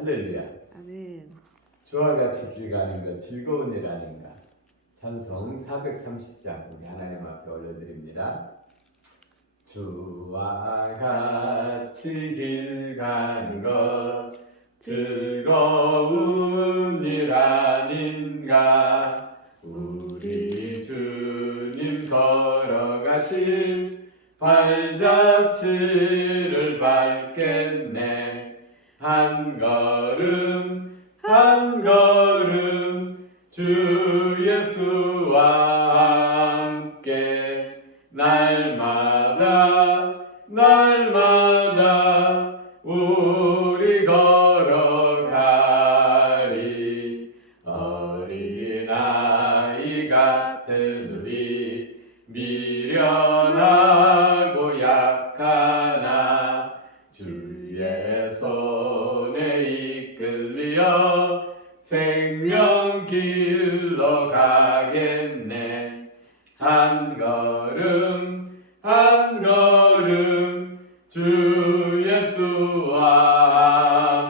할렐루야. 아멘. 주와 같이 길 가는 것 즐거운 일 아닌가. 찬송 430장 우리 하나님 앞에 올려드립니다. 주와 같이 길 가는 것 즐거운 일 아닌가. 우리 주님 걸어가신 발자취를 밟겠네. 한 걸음 한 걸음 주 예수와 함께 날마다 날마다 우리 걸어가리. 어린아이 같은 우리 미련하고 약하나 주의 손에 이끌려 생명길로 가겠네. 한 걸음 한 걸음 주 예수와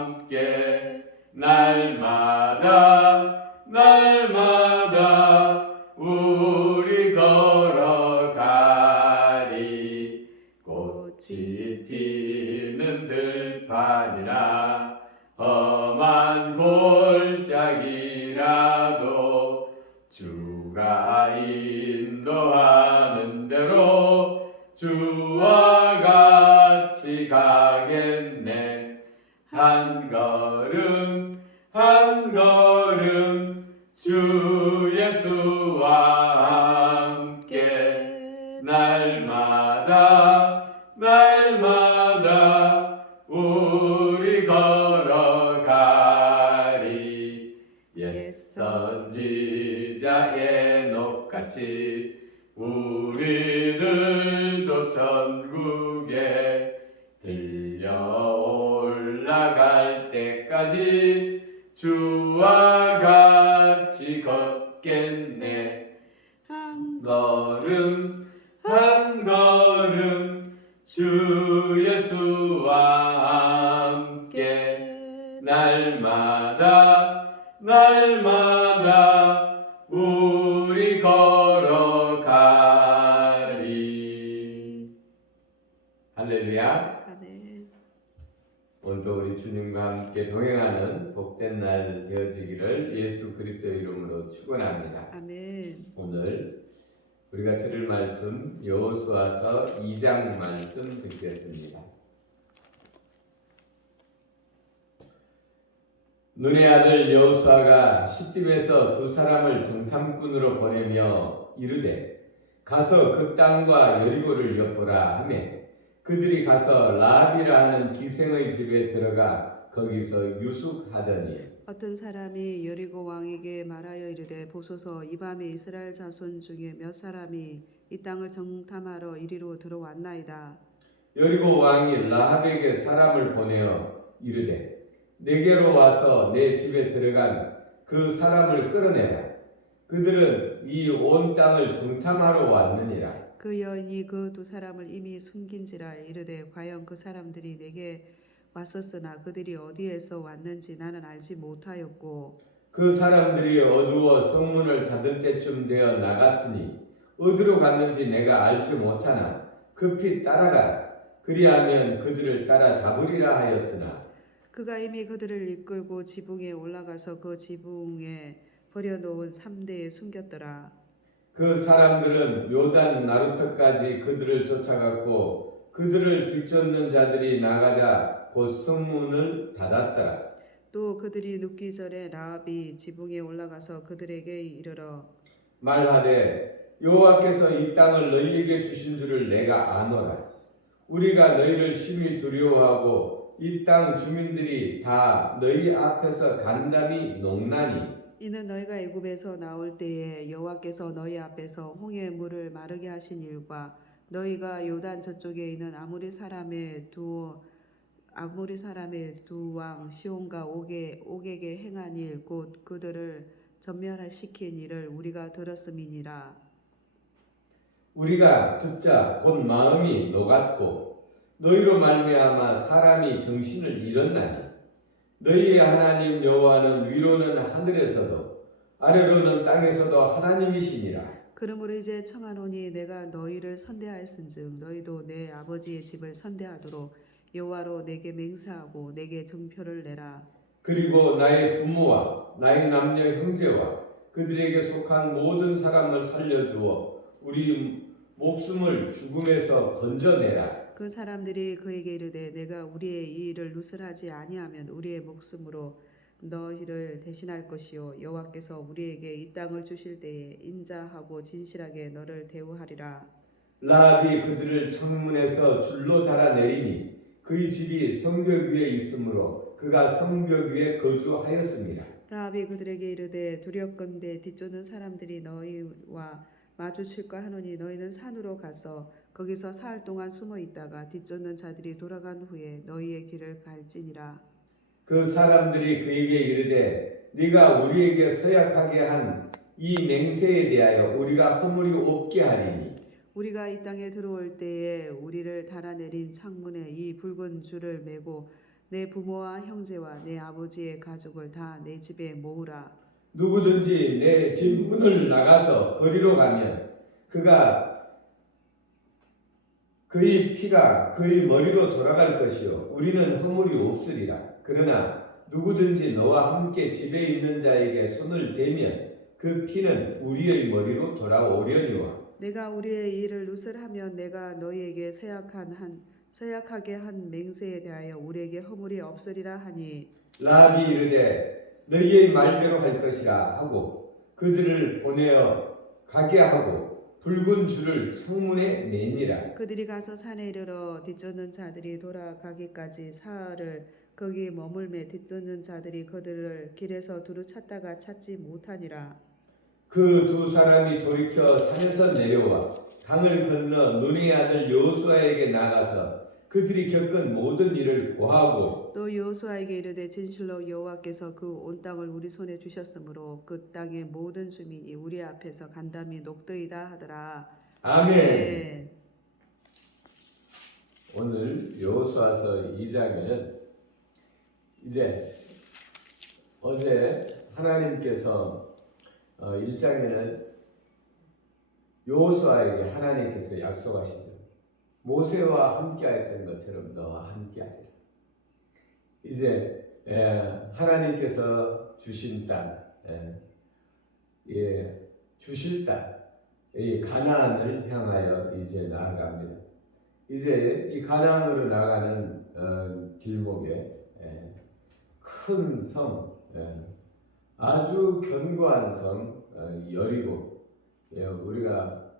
함께 날마다 날마다 우리 걸어가리. 꽃이 피는 들판이라 험한 골짜기라도 주가 인도하는 대로 주와 같이 가겠네. 한 걸음 한 걸음 주 예수와 함께 날마다 날마다 우리 걸어가리. 옛 선지자 에녹같이 우리들도 천국에 들려 올라갈 때까지 주와 같이 걷겠네. 한 걸음 한 걸음 주 예수와 함께 날마다 날마다 우리 걸어가리. 할렐루야. 아멘. 오늘도 우리 주님과 함께 동행하는 복된 날 되어지기를 예수 그리스도의 이름으로 축원합니다. 아멘. 오늘 우리가 들을 말씀 여호수아서 2장 말씀 듣겠습니다. 눈의 아들 여호수아가 시딤에서 두 사람을 정탐꾼으로 보내며 이르되 가서 그 땅과 여리고를 엿보라 하매 그들이 가서 라합이라 하는 기생의 집에 들어가 거기서 유숙하더니 어떤 사람이 여리고 왕에게 말하여 이르되 보소서 이 밤에 이스라엘 자손 중에 몇 사람이 이 땅을 정탐하러 이리로 들어왔나이다. 여리고 왕이 라합에게 사람을 보내어 이르되 내게로 와서 내 집에 들어간 그 사람을 끌어내라. 그들은 이 온 땅을 정탐하러 왔느니라. 그 여인이 그 두 사람을 이미 숨긴지라. 이르되 과연 그 사람들이 내게 왔었으나 그들이 어디에서 왔는지 나는 알지 못하였고 그 사람들이 어두워 성문을 닫을 때쯤 되어 나갔으니 어디로 갔는지 내가 알지 못하나 급히 따라가라. 그리하면 그들을 따라 잡으리라 하였으나 그가 이미 그들을 이끌고 지붕에 올라가서 그 지붕에 버려놓은 삼대에 숨겼더라. 그 사람들은 요단 나루터까지 그들을 쫓아갔고 그들을 뒤쫓는 자들이 나가자 곧 성문을 닫았더라. 또 그들이 눕기 전에 라합이 지붕에 올라가서 그들에게 이르러 말하되 여호와께서 이 땅을 너희에게 주신 줄을 내가 아노라. 우리가 너희를 심히 두려워하고 이 땅 주민들이 다 너희 앞에서 간담이 농나니 이는 너희가 애굽에서 나올 때에 여호와께서 너희 앞에서 홍해의 물을 마르게 하신 일과 너희가 요단 저쪽에 있는 아모리 사람의 두 왕 시온과 옥에게 행한 일 곧 그들을 전멸시킨 일을 우리가 들었음이니라. 우리가 듣자 곧 마음이 녹았고 너희로 말미암아 사람이 정신을 잃었나니 너희의 하나님 여호와는 위로는 하늘에서도 아래로는 땅에서도 하나님이시니라. 그러므로 이제 청하노니 내가 너희를 선대하였은즉 너희도 내 아버지의 집을 선대하도록 여호와로 내게 맹세하고 내게 증표를 내라. 그리고 나의 부모와 나의 남녀 형제와 그들에게 속한 모든 사람을 살려주어 우리 목숨을 죽음에서 건져내라. 그 사람들이 그에게 이르되 내가 우리의 이 일을 누설하지 아니하면 우리의 목숨으로 너희를 대신할 것이요 여호와께서 우리에게 이 땅을 주실 때에 인자하고 진실하게 너를 대우하리라. 라합이 그들을 창문에서 줄로 달아내리니 그의 집이 성벽 위에 있으므로 그가 성벽 위에 거주하였습니다. 라합이 그들에게 이르되 두렵건대 뒤쫓는 사람들이 너희와 마주칠까 하노니 너희는 산으로 가서 거기서 사흘 동안 숨어 있다가 뒤쫓는 자들이 돌아간 후에 너희의 길을 갈지니라. 그 사람들이 그에게 이르되 네가 우리에게 서약하게 한 이 맹세에 대하여 우리가 허물이 없게 하리니 우리가 이 땅에 들어올 때에 우리를 달아내린 창문에 이 붉은 줄을 매고 내 부모와 형제와 내 아버지의 가족을 다 내 집에 모으라. 누구든지 내 집 문을 나가서 거리로 가면 그의 피가 그의 머리로 돌아갈 것이요 우리는 허물이 없으리라. 그러나 누구든지 너와 함께 집에 있는 자에게 손을 대면 그 피는 우리의 머리로 돌아오려니와 내가 우리의 일을 누설하면 내가 너희에게 서약하게 한 맹세에 대하여 우리에게 허물이 없으리라 하니 라합이 이르되 너희의 말대로 할 것이라 하고 그들을 보내어 가게 하고 붉은 줄을 창문에 매니라. 그들이 가서 산에 이르러 뒤쫓는 자들이 돌아가기까지 사흘을 거기 머물매 뒤쫓는 자들이 그들을 길에서 두루 찾다가 찾지 못하니라. 그 두 사람이 돌이켜 산에서 내려와 강을 건너 눈의 아들 여호수아에게 나가서 그들이 겪은 모든 일을 고하고 또 여호수아에게 이르되 진실로 여호와께서 그 온 땅을 우리 손에 주셨으므로 그 땅의 모든 주민이 우리 앞에서 간담이 녹더이다 하더라. 아멘. 오늘 여호수아서 2장에는 이제 어제 하나님께서 1장에는 여호수아에게 하나님께서 약속하시죠. 모세와 함께했던 것처럼 너와 함께하리라. 이제 하나님께서 주신 땅, 주실 땅, 이 가나안을 향하여 이제 나아갑니다. 이제 이 가나안으로 나가는 길목에 큰 성, 아주 견고한 성 여리고, 우리가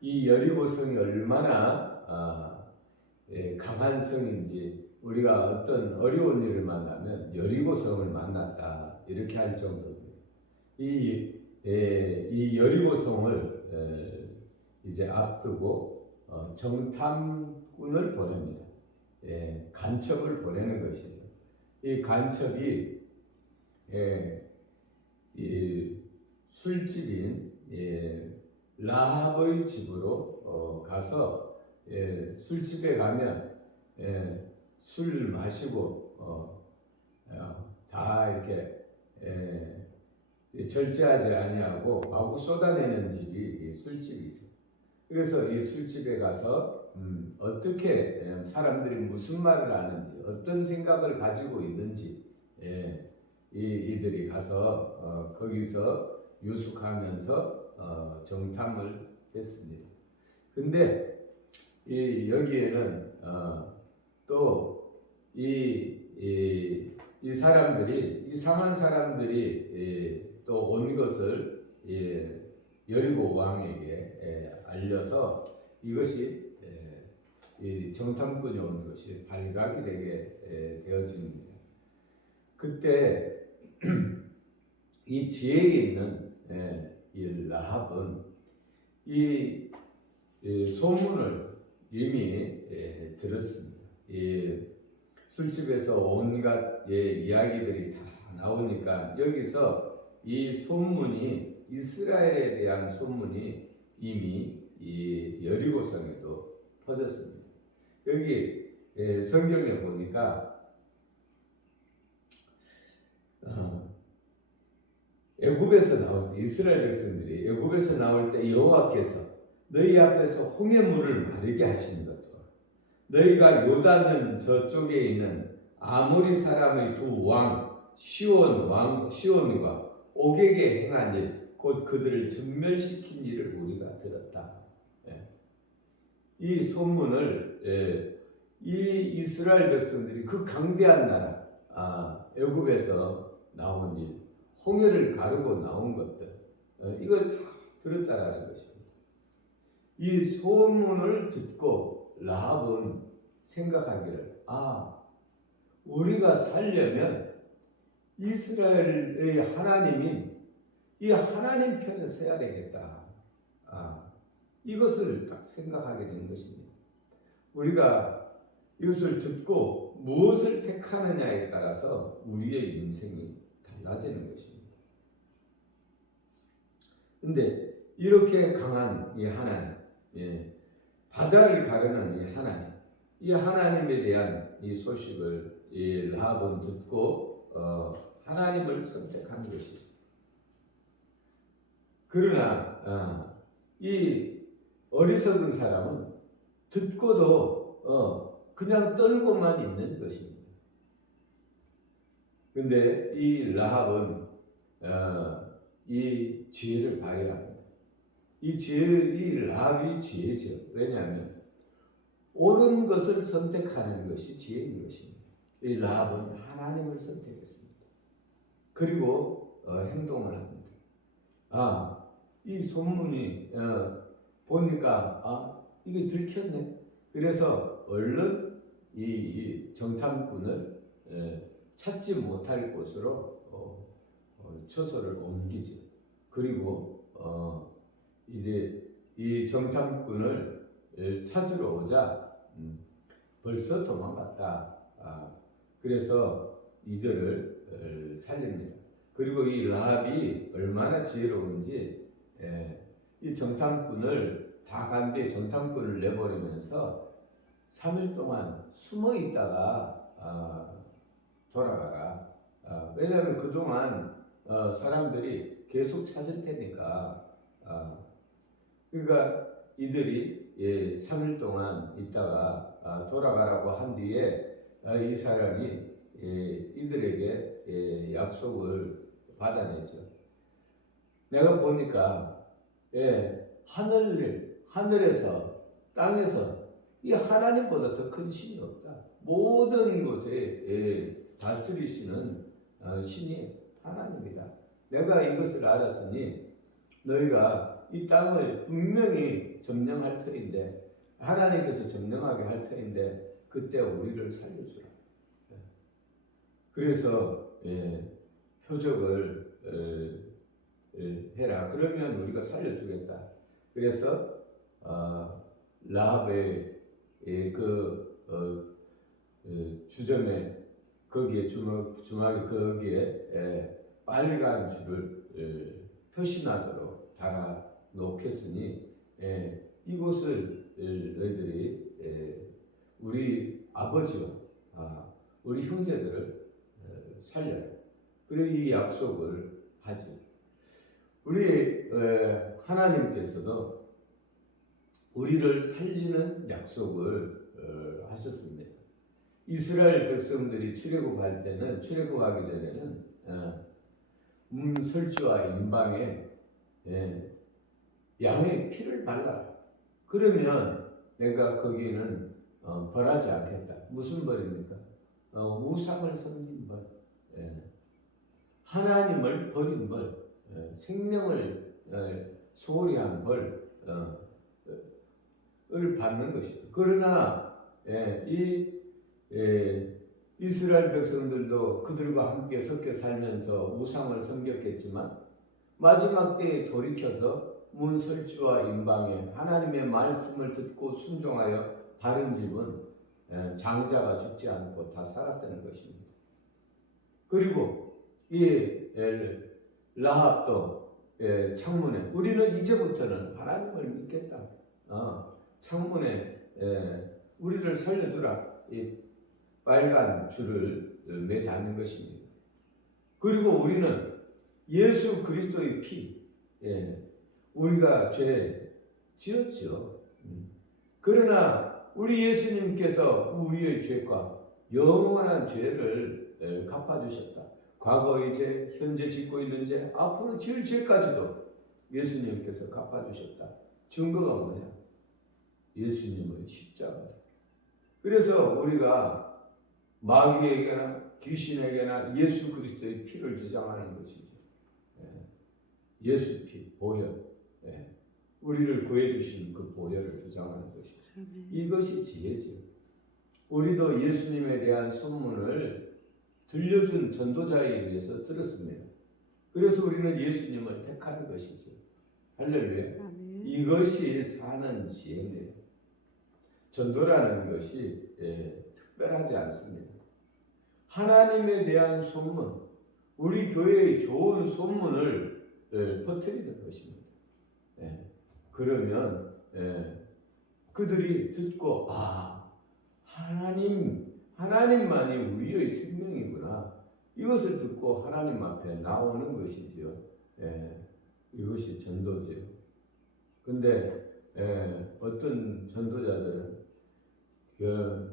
이 여리고 성이 얼마나 강한 성인지 우리가 어떤 어려운 일을 만나면 여리고 성을 만났다 이렇게 할 정도입니다. 이 여리고 성을 이제 앞두고 정탐꾼을 보냅니다. 간첩을 보내는 것이죠. 이 간첩이 이 술집인 라합의 집으로 가서 술집에 가면 술 마시고 다 이렇게 절제하지 아니하고 마구 쏟아내는 집이 이 술집이죠. 그래서 이 술집에 가서 어떻게 사람들이 무슨 말을 하는지 어떤 생각을 가지고 있는지 이들이 가서 거기서 유숙하면서 정탐을 했습니다. 근데 여기에는 또 이 사람들이 이상한 사람들이 또 온 것을 여리고 왕에게 알려서 이것이 이 정탐꾼이 온 것이 발각이 되게 되어집니다. 그때 이 지혜에 있는 이 라합은 이 소문을 이미 들었습니다. 이 술집에서 온갖 이야기들이 다 나오니까 여기서 이 소문이 이스라엘에 대한 소문이 이미 이 여리고성에도 퍼졌습니다. 여기 성경에 보니까 애굽에서 나올 때 이스라엘 백성들이 애굽에서 나올 때 여호와께서 너희 앞에서 홍해물을 마르게 하시는 것도 너희가 요단 저쪽에 있는 아모리 사람의 두 왕 시온과 옥에게 행한 일 곧 그들을 전멸시킨 일을 우리가 들었다. 예. 이 소문을 이 이스라엘 백성들이 그 강대한 나라 애굽에서 나온 일 홍해를 가르고 나온 것들 이걸 다 들었다라는 것입니다. 이 소문을 듣고 라합은 생각하기를 우리가 살려면 이스라엘의 하나님인 이 하나님 편에 서야 되겠다. 이것을 딱 생각하게 된 것입니다. 우리가 이것을 듣고 무엇을 택하느냐에 따라서 우리의 인생이 달라지는 것입니다. 근데 이렇게 강한 이 하나님, 바다를 가르는 이 하나님, 이 하나님에 대한 이 소식을 이 라합은 듣고 하나님을 선택한 것이죠. 그러나 이 어리석은 사람은 듣고도 그냥 떨고만 있는 것입니다. 근데 이 라합은 이 지혜를 발휘합니다. 이 라합이 지혜죠. 왜냐하면 옳은 것을 선택하는 것이 지혜인 것입니다. 이 라합은 하나님을 선택했습니다. 그리고 행동을 합니다. 이 소문이 보니까 이게 들켰네. 그래서 얼른 이 정탐꾼을 찾지 못할 곳으로 처소를 옮기죠. 그리고 이제 이 정탐꾼을 찾으러 오자 벌써 도망갔다. 그래서 이들을 살립니다. 그리고 이 라합이 얼마나 지혜로운지 이 정탐꾼을 다 간 뒤에 정탐꾼을 내버리면서 3일 동안 숨어 있다가 돌아가라. 왜냐하면 그동안 사람들이 계속 찾을 테니까. 그러니까 이들이 3일 동안 있다가 돌아가라고 한 뒤에 이 사람이 이들에게 약속을 받아내죠. 내가 보니까 하늘에서 땅에서 이 하나님보다 더 큰 신이 없다. 모든 곳에 다스리시는 신이 하나님이다. 내가 이것을 알았으니 너희가 이 땅을 분명히 점령할 터인데 하나님께서 점령하게 할 터인데 그때 우리를 살려주라. 그래서 표적을 해라. 그러면 우리가 살려주겠다. 그래서 라합의 주점에 거기에 주막이 거기에 빨간 줄을 표시나도록 달아 놓겠으니 이곳을 너희들이 우리 아버지와 우리 형제들을 살려요. 그리고 이 약속을 하지. 우리 하나님께서도 우리를 살리는 약속을 하셨습니다. 이스라엘 백성들이 출애굽할 때는 출애굽하기 전에는 설주와 임방에 양의 피를 발라라. 그러면 내가 거기에는 벌하지 않겠다. 무슨 벌입니까? 우상을 섬긴 벌, 하나님을 버린 벌, 생명을 소홀히 한 벌을 받는 것이죠. 그러나 이스라엘 백성들도 그들과 함께 섞여 살면서 우상을 섬겼겠지만 마지막 때에 돌이켜서 문설주와 임방에 하나님의 말씀을 듣고 순종하여 바른 집은 장자가 죽지 않고 다 살았다는 것입니다. 그리고 이 라합도 창문에 우리는 이제부터는 하나님을 믿겠다. 창문에 우리를 살려주라. 이 빨간 줄을 매닫는 것입니다. 그리고 우리는 예수 그리스도의 피, 우리가 죄 지었죠. 그러나 우리 예수님께서 우리의 죄과 영원한 죄를 갚아주셨다. 과거의 죄, 현재 짓고 있는 죄, 앞으로 지을 죄까지도 예수님께서 갚아주셨다. 증거가 뭐냐? 예수님의 십자가다. 그래서 우리가 마귀에게나 귀신에게나 예수 그리스도의 피를 주장하는 것이죠. 예수 피, 보혈, 우리를 구해주신 그 보혈을 주장하는 것이죠. 이것이 지혜죠. 우리도 예수님에 대한 소문을 들려준 전도자에 의해서 들었습니다. 그래서 우리는 예수님을 택하는 것이죠. 할렐루야. 이것이 사는 지혜입니다. 전도라는 것이 특별하지 않습니다. 하나님에 대한 소문, 우리 교회의 좋은 소문을 퍼뜨리는 것입니다. 그러면 그들이 듣고 하나님만이 우리의 생명이구나. 이것을 듣고 하나님 앞에 나오는 것이지요. 이것이 전도지요. 근데 어떤 전도자들은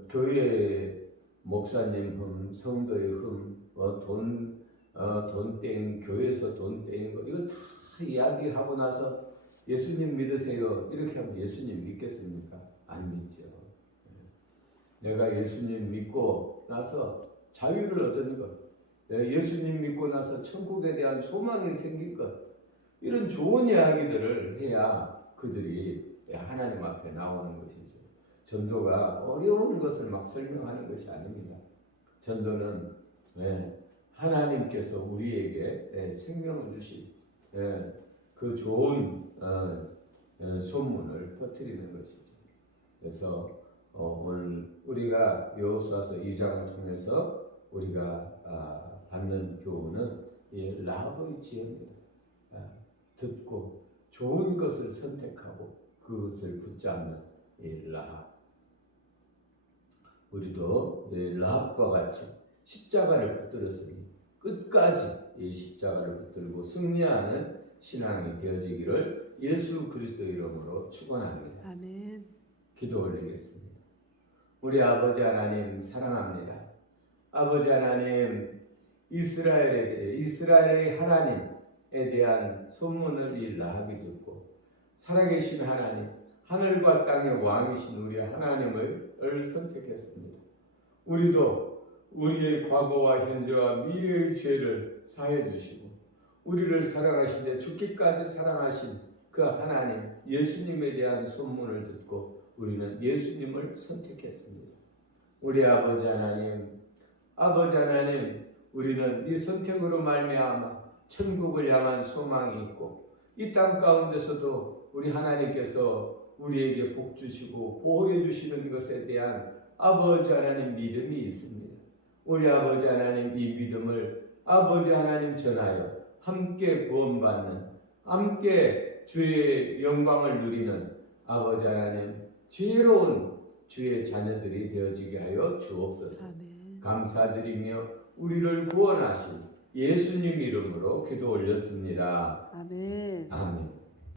교회 목사님 흠, 성도의 흠, 돈땡, 교회에서 돈땡 거 이거 다 이야기하고 나서 예수님 믿으세요. 이렇게 하면 예수님 믿겠습니까? 안 믿죠. 내가 예수님 믿고 나서 자유를 얻은 것, 예수님 믿고 나서 천국에 대한 소망이 생긴 것, 이런 좋은 이야기들을 해야 그들이 하나님 앞에 나오는 것이죠. 전도가 어려운 것을 막 설명하는 것이 아닙니다. 전도는 하나님께서 우리에게 생명을 주신 그 좋은 소문을 퍼뜨리는 것이죠. 그래서 오늘 우리가 여호수아서 2장을 통해서 우리가 받는 교훈은 이 라합의 지혜입니다. 듣고 좋은 것을 선택하고 그것을 붙잡는 이 라합. 우리도 이 라합과 같이 십자가를 붙들었으니 끝까지 이 십자가를 붙들고 승리하는 신앙이 되어지기를 예수 그리스도 이름으로 축원합니다. 아멘. 기도 올리겠습니다. 우리 아버지 하나님 사랑합니다. 아버지 하나님 이스라엘의 하나님에 대한 소문을 이 라합이 듣고 살아계신 하나님, 하늘과 땅의 왕이신 우리 하나님을 선택했습니다. 우리도 우리의 과거와 현재와 미래의 죄를 사해 주시고 우리를 사랑하시되 죽기까지 사랑하신 그 하나님 예수님에 대한 소문을 듣고 우리는 예수님을 선택했습니다. 우리 아버지 하나님, 우리는 이 선택으로 말미암아 천국을 향한 소망이 있고 이 땅 가운데서도 우리 하나님께서 우리에게 복 주시고 보호해 주시는 것에 대한 아버지 하나님 믿음이 있습니다. 우리 아버지 하나님 이 믿음을 아버지 하나님 전하여 함께 구원받는, 함께 주의 영광을 누리는 아버지 하나님 지혜로운 주의 자녀들이 되어지게 하여 주옵소서. 아멘. 감사드리며 우리를 구원하신 예수님 이름으로 기도 올렸습니다. 아멘. 아멘.